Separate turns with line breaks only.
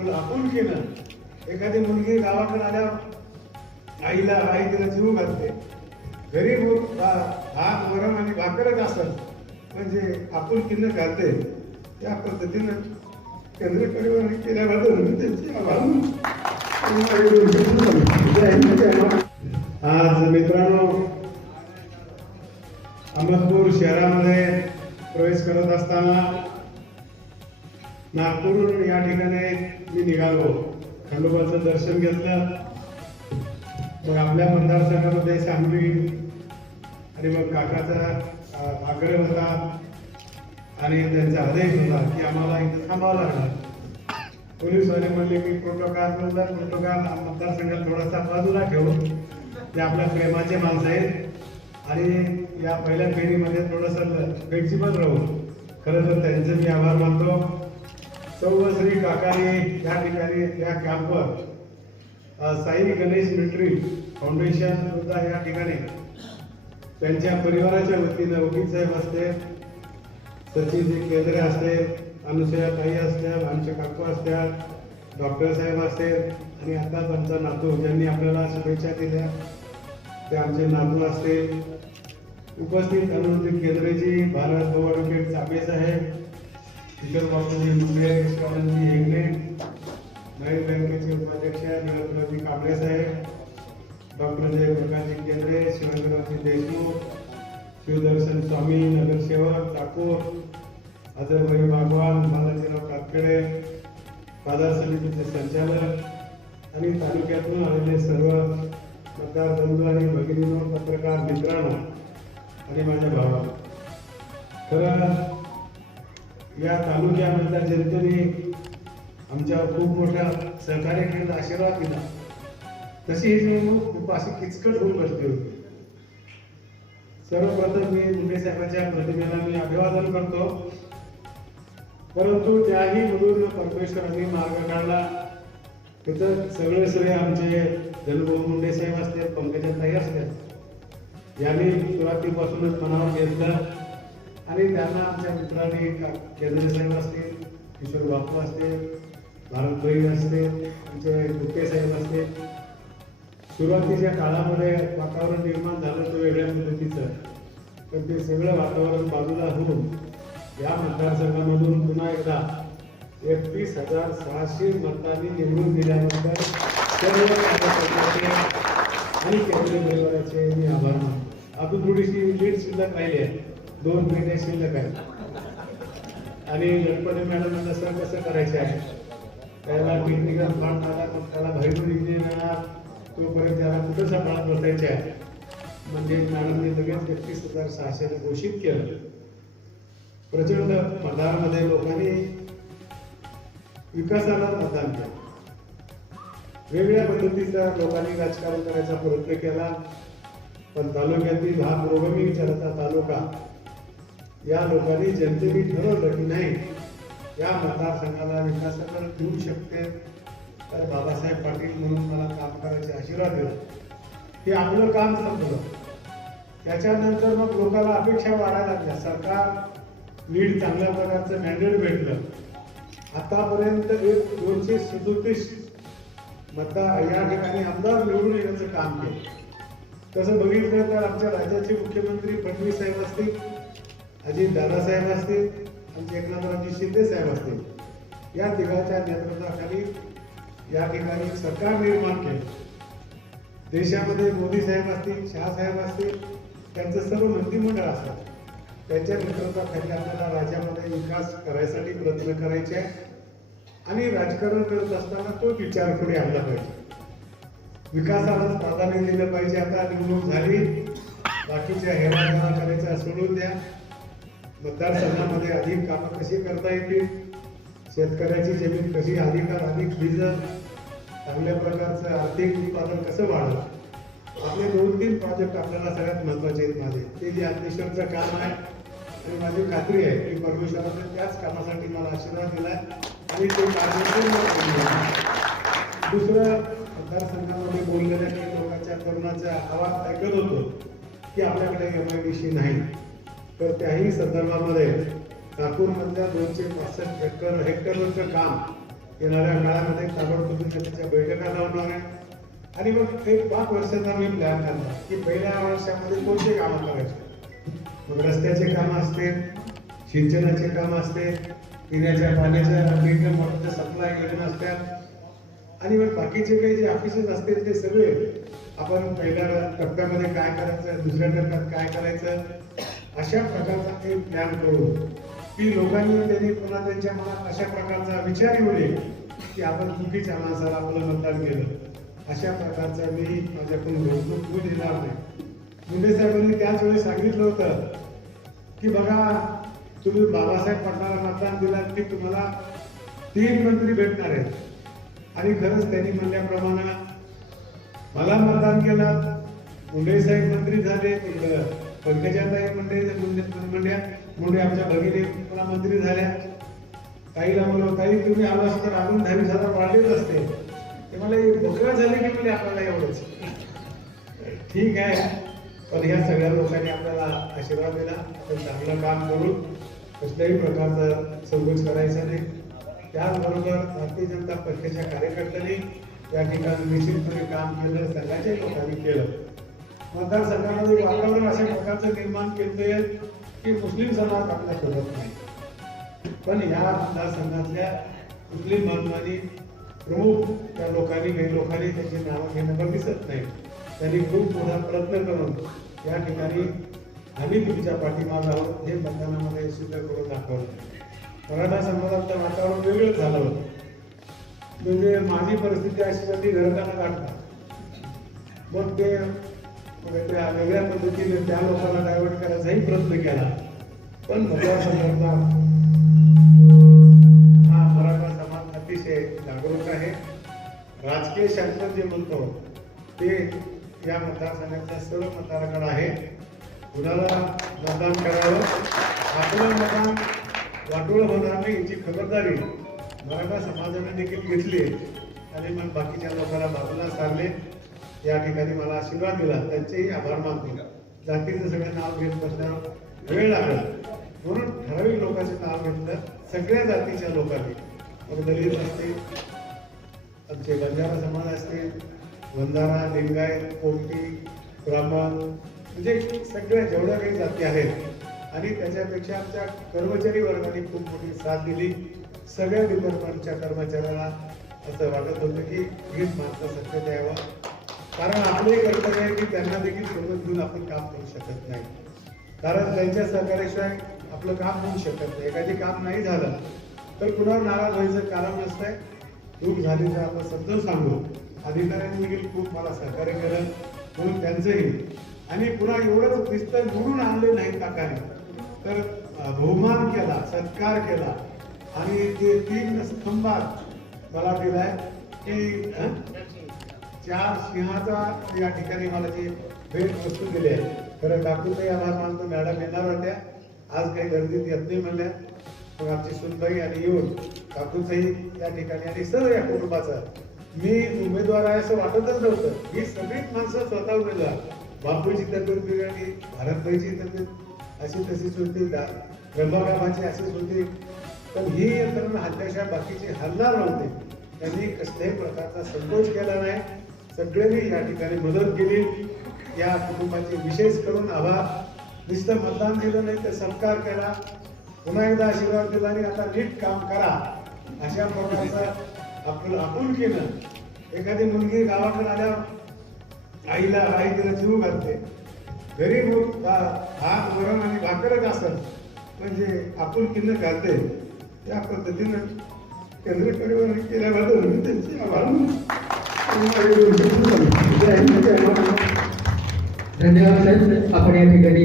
आपलं आपण केलं. एखादी मुलगी गावाकडे आल्यावर आईला आई तिला जीव घालते. गरीब होत भा- भात आणि भाकरच असत म्हणजे आपण घालते. त्या पद्धतीनं केंद्र परिवार केल्याबद्दल त्यांचे आभार आज मित्रांनो अहमदपूर शहरामध्ये प्रवेश करत असताना नागपूरहून या ठिकाणी मी निघालो. खंडोबाचं दर्शन घेतलं. मग आपल्या मतदारसंघामध्ये सांगली आणि मग काकाचा आग्रह होता आणि त्यांचा आदेश होता की आम्हाला इथं थांबावं लागणार पोलीसवाले म्हणले की प्रोटोकॉल मधला प्रोटोकॉल मतदारसंघात थोडासा बाजूला ठेवू. ते आपल्या प्रेमाचे माणसं आहेत. आणि या पहिल्या फेरीमध्ये थोडंसं फ्लेक्सिबल राहू. खरं तर त्यांचे मी आभार मानतो. सर्व श्री काकाने या ठिकाणी या कॅम्पवर साई गणेश मिलिटरी फाउंडेशन सुद्धा या ठिकाणी त्यांच्या परिवाराच्या वतीनं वकील साहेब असते सचिनजी केंद्रे असते अनुसया ताई असत्या आमचे काकू असत्या डॉक्टर साहेब असते आणि आताच आमचा नातू ज्यांनी आपल्याला शुभेच्छा दिल्या ते आमचे नातू असते उपस्थित अनुरुद्ध केंद्रेजी भारत ॲडव्होकेट चाबे साहेब किशोर बापूजी मुंडे विश्वानंदजी हेगडे नवीन बँकेचे उपाध्यक्ष निरंजनजी कांबळे साहेब डॉक्टर जयप्रकाशजी केंद्रे शिवेंद्रजी देशमुख शिवदर्शन स्वामी नगरसेवक ठाकूर अजयभाई भागवान बालाजीराव कातकडे बाजार समितीचे संचालक आणि तालुक्यातून आलेले सर्व मतदार बंधू आणि भगिनी पत्रकार मित्रांनो आणि माझ्या भावा खरं या तालुक्यामधल्या जनतेने आमच्या खूप मोठ्या सहकार्य केलं आशीर्वाद दिला. तशी ही निवडणूक खूप अशी किचकट होऊन बसली होती. सर्वप्रथम मी मुंडे साहेबांच्या प्रतिमेला मी अभिवादन करतो. परंतु त्याही मधून परमेश्वरांनी मार्ग काढला. तिथं सगळे श्रेय आमचे धनुभाऊ मुंडे साहेब असतील पंकजाताई असतात यांनी सुरुवातीपासूनच मनावर घेतलं. आणि त्यांना आमच्या मित्रांनी का- साहेब असतील किशोर बापू असतील भारतभाई असतील आमचे गुप्ते साहेब असतील. सुरुवातीच्या काळामध्ये वातावरण निर्माण झालं तो वेगळ्या पद्धतीचं. पण ते सगळं वातावरण बाजूला होऊन या मतदारसंघामधून पुन्हा एकदा एकतीस हजार सहाशे मतांनी निवडून दिल्यानंतर सर्व आणि केंद्रीय परिवाराचे मी आभार मानतो. अजून थोडीशी लीड शिल्लक राहिली आहे. दोन महिने शिल्लक आहे. आणि गणपती मॅडम सर कसं करायचं आहे? त्याला टेक्निकल फंड आला मग त्याला भरपूर इंजिनियर तोपर्यंत त्याला कुठं सांभाळत बसायचे आहे? म्हणजे मॅडमने लगेच एकतीस हजार सहाशे घोषित केलं. प्रचंड मतदारामध्ये लोकांनी विकासाला मतदान केलं. वेगळ्या पद्धतीचा लोकांनी राजकारण करायचा प्रयत्न केला पण तालुक्यातील हा पुरोगामी विचाराचा तालुका या लोकांनी जनतेने ठरवलं की नाही या मतदारसंघाला विकासाकडे देऊ शकते. तर बाबासाहेब पाटील म्हणून मला काम करायचे आशीर्वाद दिला हे आपलं काम संपलं. त्याच्यानंतर मग लोकांना अपेक्षा वाढायला लागल्या. सरकार नीट चांगल्या प्रकारचं मॅन्डेट भेटलं. आतापर्यंत एक दोनशे सदोतीस मतदार या ठिकाणी आमदार निवडून येण्याचं काम केलं. तसं बघितलं तर आमच्या राज्याचे मुख्यमंत्री फडणवीस साहेब असतील अजित दादासाहेब असतील आणि एकनाथरावजी शिंदे साहेब असतील. या तिघाच्या नेतृत्वाखाली या ठिकाणी सरकार निर्माण केलं. देशामध्ये मोदी साहेब असतील शहासाहेब असतील त्यांचं सर्व मंत्रिमंडळ असतात. त्यांच्या नेतृत्वाखाली आपल्याला राज्यामध्ये विकास करायसाठी प्रयत्न करायचे आहे आणि राजकारण करत असताना तो विचार पुढे आणला पाहिजे. विकासालाच प्राधान्य दिलं पाहिजे. आता निवडणूक झाली. बाकीच्या हेवा करायचा सोडून द्या. मतदारसंघामध्ये अधिक कामं कशी करता येतील? शेतकऱ्याची जमीन कशी अधिकार अधिक बीज? चांगल्या प्रकारचं आर्थिक उत्पादन कसं वाढलं? आपले दोन तीन प्रोजेक्ट आपल्याला सगळ्यात महत्त्वाचे आहेत माझे. ते जे अग्निशरचं काम आहे आणि माझी खात्री आहे की परमेश्वराने त्याच कामासाठी मला आशीर्वाद दिला आणि ते कार्य दुसरं मतदारसंघामध्ये बोललेल्या काही लोकांच्या तरुणाचा आवाज ऐकत होतो की आपल्याकडे एम आय डी सी नाही. तर त्याही संदर्भामध्ये नागपूरमधल्या दोनशे पासष्ट हेक्टर हेक्टरवरचं काम येणाऱ्या काळामध्ये ताबडतोबीने त्याच्या बैठका लावणार आहे. आणि मग एक पाच वर्षाचा मी प्लॅन करणार की पहिल्या वर्षामध्ये कोणते कामं करायचे? मग रस्त्याचे कामं असतील सिंचनाचे कामं असतील पिण्याच्या पाण्याच्या मीटर मोटरच्या सप्लाय योजना असतात. आणि मग बाकीचे काही जे ऑफिसेस असतील ते सगळे आपण पहिल्या टप्प्यामध्ये काय करायचं दुसऱ्या टप्प्यात काय करायचं? अशा प्रकारचा एक प्लॅन करू की लोकांनी त्यांनी पुन्हा त्यांच्या मनात अशा प्रकारचा विचार येऊ नये की आपण चुकीच्या माणसाला आपलं मतदान केलं. अशा प्रकारचा मी माझ्याकडून घडणूक होऊ देणार नाही. मुंडे साहेबांनी त्याच वेळी सांगितलं होतं की बघा तुम्ही बाबासाहेब पटणाला मतदान दिलात की तुम्हाला तीन मंत्री भेटणार आहेत. आणि खरंच त्यांनी म्हणल्याप्रमाणे मला मतदान केलं मुंडे साहेब मंत्री झाले पंकजाताई मुंडे मुंडे मुंड्या मुंडे आमच्या भगिनी पुन्हा मंत्री झाल्या. ताईला म्हणलो ताई तुम्ही आलो असं अजून दहा वीस हजार वाढलेच असते. ते मला एक बकरा झाली की म्हणजे आपल्याला एवढंच. ठीक आहे. पण ह्या सगळ्या लोकांनी आपल्याला आशीर्वाद दिला. आपण चांगलं काम करू. कसल्याही प्रकारचा संकोच करायचा नाही. त्याचबरोबर भारतीय जनता पक्षाच्या कार्यकर्त्यांनी या ठिकाणी निश्चितपणे काम केलं सगळ्याच्या लोकांनी केलं. मतदारसंघामध्ये वातावरण अशा प्रकारचं निर्माण केलंय की मुस्लिम समाज आपल्यासोबत नाही. पण ह्या मतदारसंघातल्या मुस्लिम बांधवांनी प्रमुख त्या लोकांनी काही लोकांनी त्यांची नावं घेणं पण दिसत नाही. त्यांनी खूप मोठा प्रयत्न करून या ठिकाणी आम्ही तुमच्या पाठीमाग आहोत हे मतदानामध्ये सिद्ध करून दाखवलं. मराठा समाजाचं वातावरण वेगळं झालं होतं. म्हणजे माझी परिस्थिती अशी होती घरकांना काढतात मग ते म्हणजे वेगळ्या वेगळ्या पद्धतीने त्या लोकांना डायव्हर्ट करायचाही प्रयत्न केला. पण मतदारसंघाचा हा मराठा समाज अतिशय जागरूक आहे. राजकीय शास्त्र जे म्हणतो ते या मतदारसंघाच्या सर्व मतदाराकडे आहे कुणाला मतदान करावं? आपलं मतदान वाटोळ होणार नाही याची खबरदारी मराठा समाजाने देखील घेतली आणि मग बाकीच्या लोकांना बाजूला सारले. या ठिकाणी मला आशीर्वाद दिला. त्यांचेही आभार मानतो. जातीचं सगळं नाव घेत बसण्यावर वेळ लागला. म्हणून ठराविक लोकांचं नाव घेतलं. सगळ्या जातीच्या लोकांनी. मग दलित असतील आमचे बंजारा समाज असतील बंधारा लिंगायत कोमटी ब्राह्मण म्हणजे सगळ्या जेवढ्या काही जाती आहेत आणि त्याच्यापेक्षा आमच्या कर्मचारी वर्गाने खूप मोठी साथ दिली. सगळ्या डिपार्टमेंटच्या कर्मचाऱ्याला असं वाटत होतं की हीच माणसं सत्य द्यावा कारण आपले कर्तव्य आहे की त्यांना देखील सोबत घेऊन आपण काम करू शकत नाही. कारण त्यांच्या सहकार्याशिवाय आपलं काम होऊ शकत नाही. एखादी काम नाही झालं तर कुणावर नाराज व्हायचं कारण नसतंय चूक झाली तर आपण समजून सांगू. अधिकाऱ्यांनी देखील खूप मला सहकार्य केलं. म्हणून त्यांचंही. आणि पुन्हा एवढंच दिसतं म्हणून आणले नाही काकाने. तर बहुमान केला सत्कार केला. आणि ते तीन स्तंभात मला दिलाय की चार सिंहाचा या ठिकाणी मला जी भेट वस्तू दिली आहे खरं काकूचाही आभार मानतो मॅडम येणार होत्या. आज काही गर्दीत येत नाही म्हणल्या. मग आमची सुनबाई आणि येऊन काकूचाही या ठिकाणी आणि सर्व या कुटुंबाचा मी उमेदवार आहे असं वाटतच नव्हतं. ही सगळीच माणसं स्वतः उमेदवार. बापूची तब्येत बिघडली भारतबाईची तब्येत अशी तशीच होती ब्रह्मकामाची अशीच होती पण ही यंत्रणा हल्ल्याशिवाय बाकीची हलणार नव्हते त्यांनी कसल्याही प्रकारचा संकोच केला नाही. सगळ्यांनी या ठिकाणी मदत केली. या कुटुंबाचे विशेष करून आभार नुसतं मतदान दिलं नाही तर सत्कार करा. पुन्हा एकदा आशीर्वाद दिला आणि आता नीट काम करा. अशा प्रकारचा आपलं आपुलकीनं एखादी मुलगी गावाकडे आल्यावर आईला आई तिला जीव घालते. घरी मग भात वरण आणि भाकरच असत म्हणजे आपुलकीनं घालते त्या पद्धतीनं केंद्र परिवहन केल्याबद्दल मी आभार
धन्यवाद आपण या ठिकाणी